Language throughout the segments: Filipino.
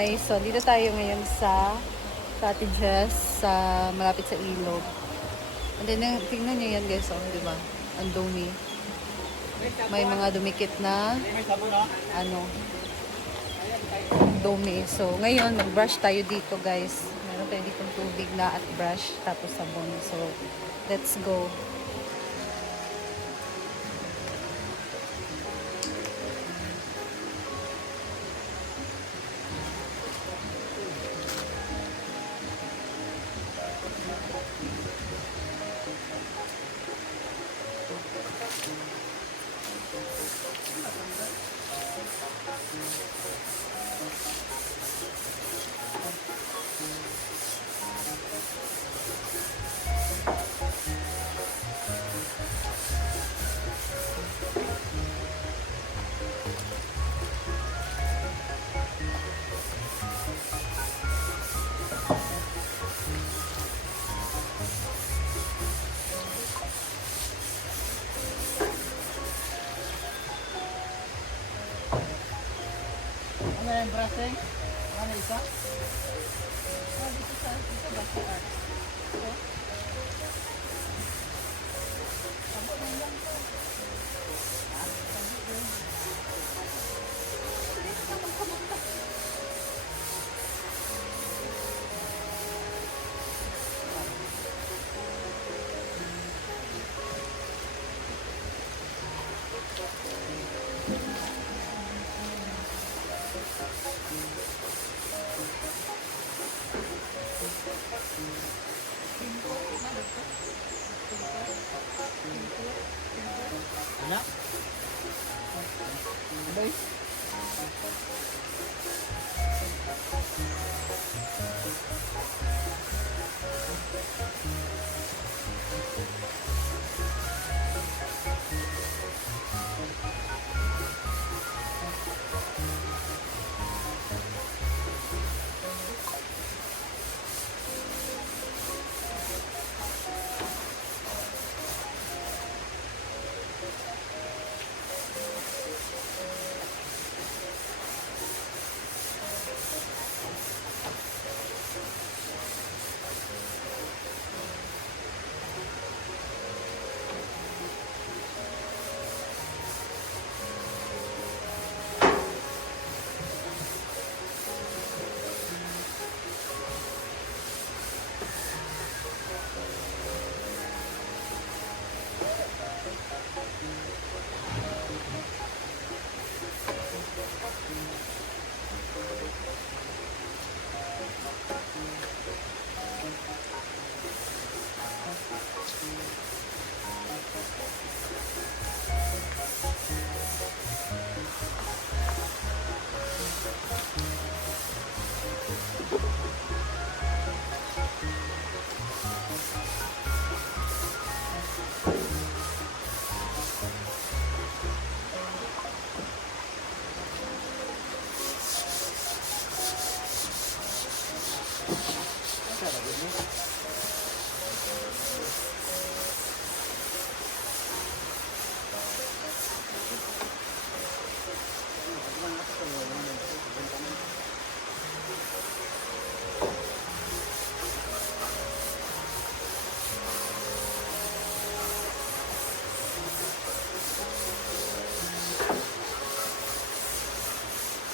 Ay, so dito tayo ngayon sa cottages sa malapit sa ilog. And then, tingnan nyo yan guys, oh, di ba? Ang dumi. May mga dumikit na ano, dumi. So, ngayon, mag-brush tayo dito guys. Meron tayo dito tubig na at brush, tapos sabon. So, let's go. Ano yung brushing? Ano isa? Dito ba si Art? Ano? Ano?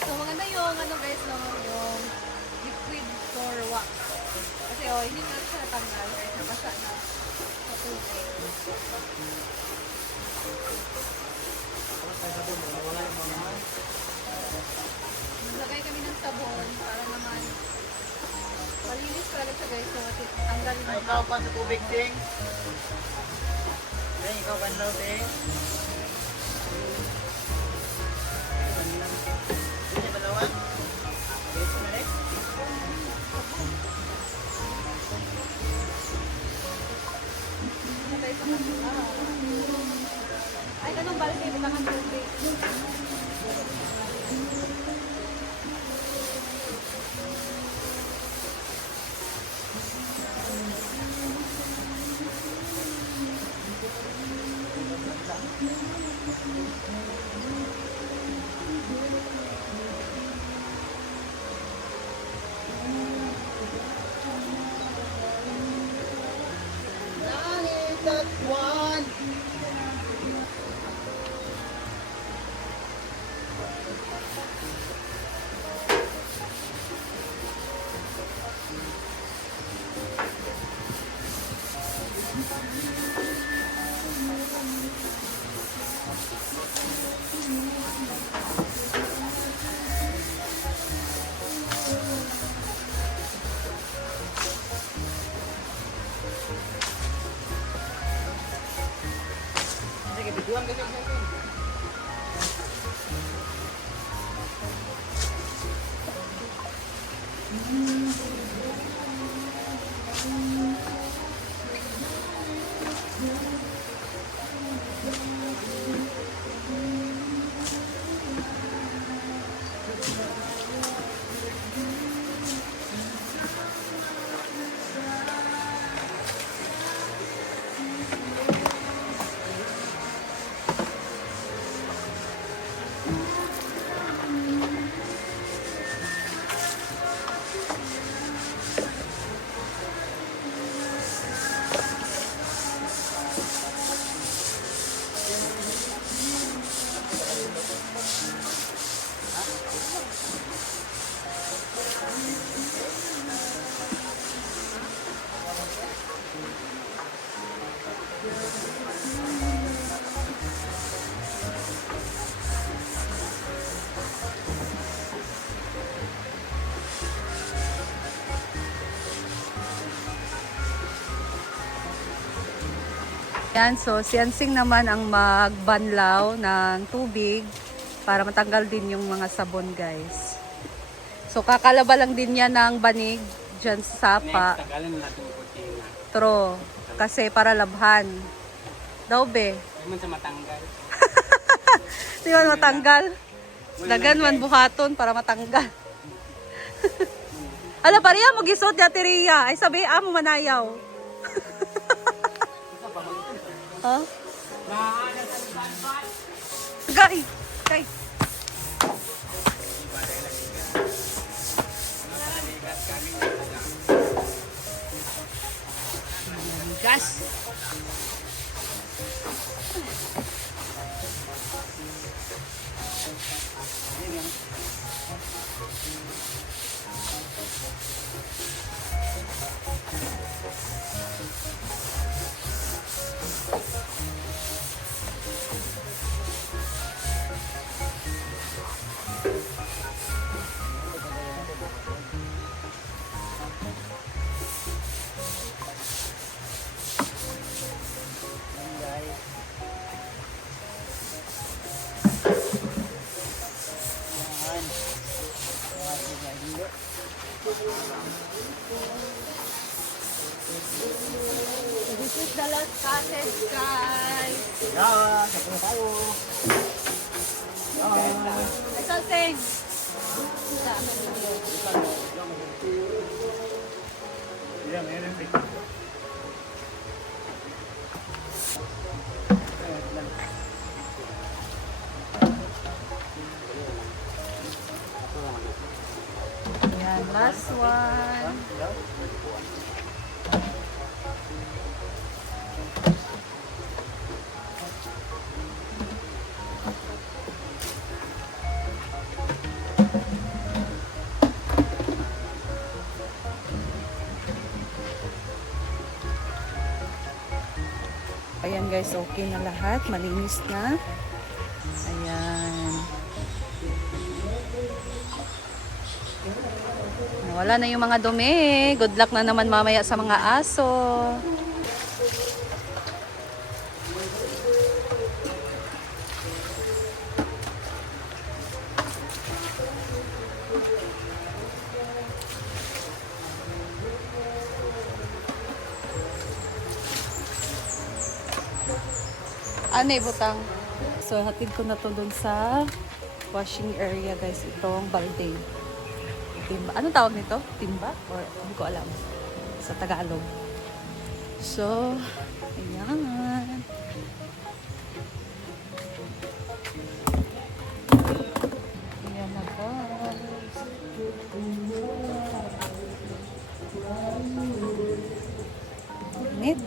So, maganda yung ano guys, no, yung liquid for wax. Kasi oh, hindi na siya natanggal kahit nabasa na sa tubig. Tapos may sabon, wala yung mga Naglagay kami ng sabon para naman malinis talaga siya guys. So, tanggalin Ay, mo. ikaw pa sa tubig, Ting. Ting, ikaw pa na, Ting. Hindi ba lawan? Dito na rin. Matay sa kanila. Ay, ganun balde, bitangan tubig. Biduan kasi ang sa'yo. Yan, so si Ansing naman ang magbanlaw ng tubig para matanggal din yung mga sabon, guys. So kakalaba lang din yan ng banig dyan sa sapa. Next, tagalin natin yung kutsina. True. Kasi para labhan. Daw be. Hindi man sa matanggal. Di man matanggal. Dagan man buhaton para matanggal. Ala, pariya mo gisot ya Teriya. Ay sabi, mo manayaw. Ha? Gay! Gay! Gas! This is the last cottage, guys. Yeah, sakto na tayo. Ay, something. Yeah, meron din. Yan, last one. Ayan guys, okay na lahat. Malinis na. Ayan. Wala na yung mga dumi. Good luck na naman mamaya sa mga aso. Ano butang? So, hatid ko na to dun sa washing area, guys. Itong balde. Timba. Anong tawag nito? Timba? Or hindi ko alam. Sa Tagalog. So, ayan. Ayan na, guys. Init.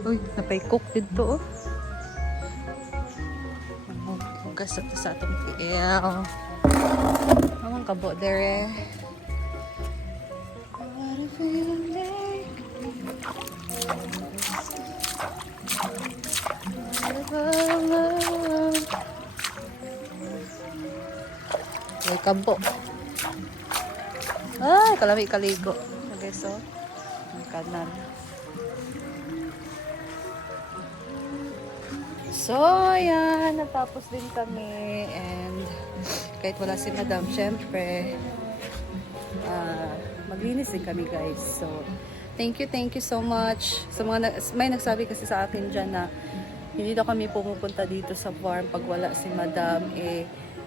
Uy, napay-cook dito, oh. Hugas sa atong PL. Mamang kabo, dere. What if we don't make Ay, kabo. Ay, kalami kaligo. Okay, guys, oh. Ang kanal. So, ayan. Natapos din kami. And kahit wala si Madam, syempre, maglinis din kami, guys. So, thank you so much. So, may nagsabi kasi sa akin dyan na hindi daw kami pumupunta dito sa farm pag wala si Madam.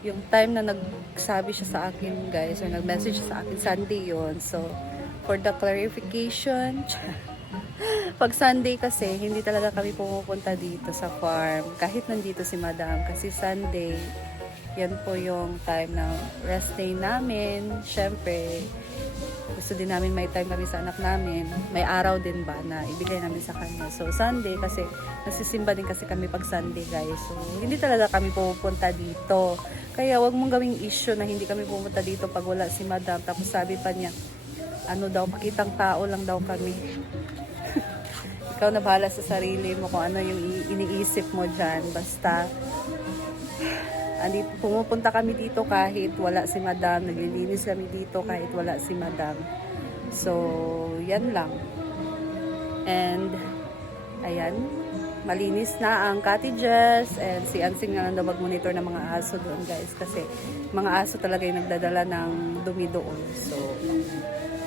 Yung time na nagsabi siya sa akin, guys, or nag-message siya sa akin, Sunday yon. So, for the clarification, pag Sunday kasi, hindi talaga kami pumupunta dito sa farm. Kahit nandito si Madam. Kasi Sunday, yan po yung time ng rest day namin. Syempre, gusto din namin may time kami sa anak namin. May araw din ba na ibigay namin sa kanya. So, Sunday kasi, nasisimba din kasi kami pag Sunday, guys. So, hindi talaga kami pupunta dito. Kaya, wag mong gawing issue na hindi kami pumunta dito pag wala si Madam. Tapos sabi pa niya, ano daw, pakitang tao lang daw kami. Ikaw na bahala sa sarili mo kung ano yung iniisip mo dyan. Basta, pumupunta kami dito kahit wala si Madam. Naglilinis kami dito kahit wala si Madam. So, yan lang. And, ayan. Malinis na ang cottages. And si Ansing na daw mag-monitor ng mga aso doon, guys. Kasi, mga aso talaga yung nagdadala ng dumi doon. So,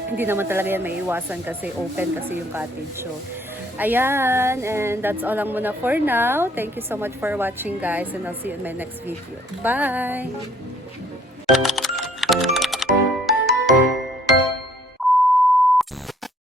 hindi naman talaga yan maiiwasan kasi open kasi yung cottage. So, ayan, and that's all lang muna for now. Thank you so much for watching, guys, and I'll see you in my next video. Bye!